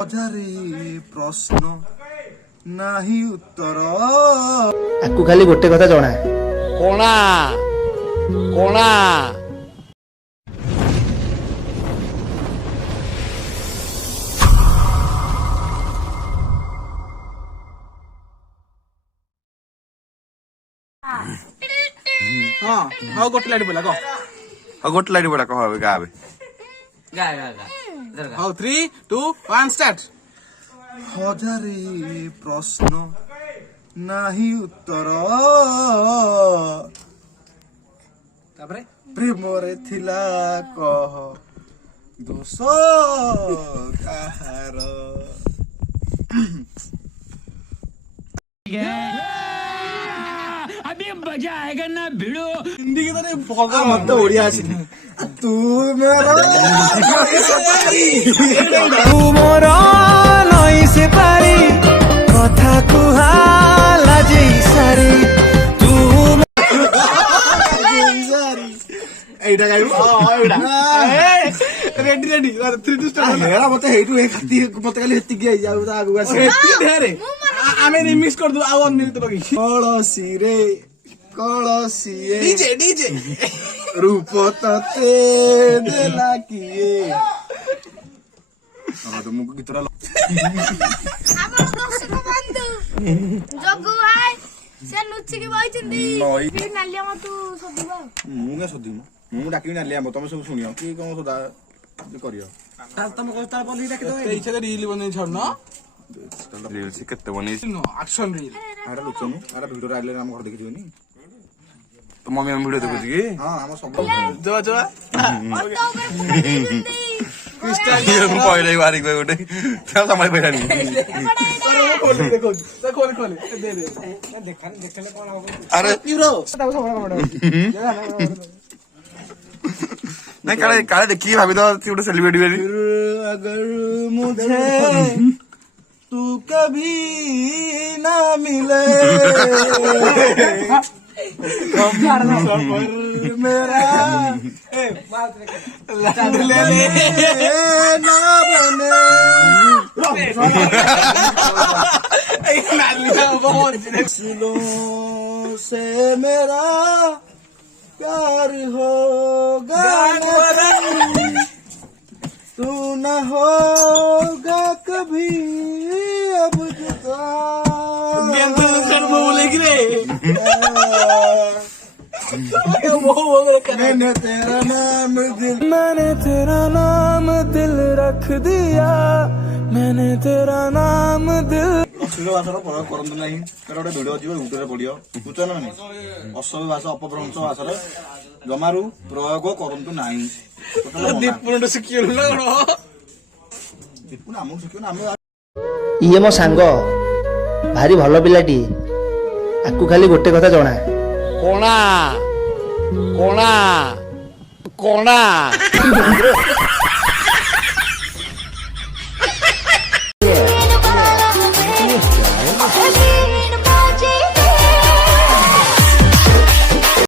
हजारे प्रश्न नाही उत्तर आकु खाली गोटे कथा जଣା कोणा कोणा हाँ हाँ गोटे लाइट बोला कह और गोटे लाइट बड़ा कह गावे गा गा गा हाँ 3 2 1 स्टार्ट हजारे प्रश्न नाही उत्तर तापरे प्रेमरे थिला कह दोष काहार अभी मजा आएगा ना भिड़ो। हिंदी की तरह भगा मत ओडिया आसी तू मेरा तुमरा नई से पारी कथा कुहाला जैसारी एइटा गाइबो रेडी रेडी 3 2 स्टार्ट हेरा मते हेइटु एक खाती मते खाली हेति गई जाउ ता आगु आसी ढेरे आमे रिमिक्स कर दो आउ अन्य तो लगी कळसी रे कळसी डीजे डीजे रूप तते देला किए हां तो मुको गीतरा ଆମର ଦର୍ଶକ ବନ୍ଧୁ ଜଗୁ ଭାଇ ସେ ଲୁଚିକି ବଇଛନ୍ତି ନଇ। ସେ ନାଲିଆ ମତୁ ସଦିବ ମୁଁ ନା ସଦି ମୁଁ ଡାକିବି ନା ଲିଆ ତମେ ସବୁ ଶୁଣିयो କି कोन सदा करियो तुम कहता बोली डाक दो इच्छा तो रील बने छोड़ ना रील से केते बनै नो एक्शन रील आडा लुचनु आडा वीडियो आइले हम घर देखि दियोनी तो मम्मी हम वीडियो देखु छी हां हम सब जो जो ଅଟୋ ଉପରେ ପୁରା ଦେଇଛନ୍ତି ये को पहिले बारी गयो उठे क्या समय बैठा नहीं खोल देखो तो खोल खोल दे दे देखा देखले कौन हो अरे हीरो सब सब नहीं काले काले देखिए भाभी तो उठे सेलिब्रिटी वाली अगर मुझे तू कभी ना मिले सफर मेरा ले ना बने फूलों से मेरा प्यार होगा नहीं, तू न होगा कभी अब जुदा मैंने तेरा नाम दिल रख दिया मैंने तेरा नाम दिल ଅଶ୍ଳୀଳ ଭାଷାର ପ୍ରୟୋଗ କରନ୍ତୁ ନାହିଁ କାରଣ ଗୋଟେ ଭିଡିଓ ଯିବ ୟୁଟ୍ୟୁବରେ ପଡିବ ବୁଝୁଛ ନା ନାଇଁ ଅସଭ୍ୟ ଭାଷା ଅପଭ୍ରଂଶ ଭାଷାର ଜମାରୁ ପ୍ରୟୋଗ କରନ୍ତୁ ନାହିଁ दीपुन सिक्योर ना करो ଦୀପୁନ ଆମକୁ ଶିଖିବ ନା ଆମେ ଇଏ ମୋ ସାଙ୍ଗ ଭାରି ଭଲ ପିଲାଟି ଆକୁ ଖାଲି ଗୋଟେ କଥା ଜଣା कोणा कोणा कोणा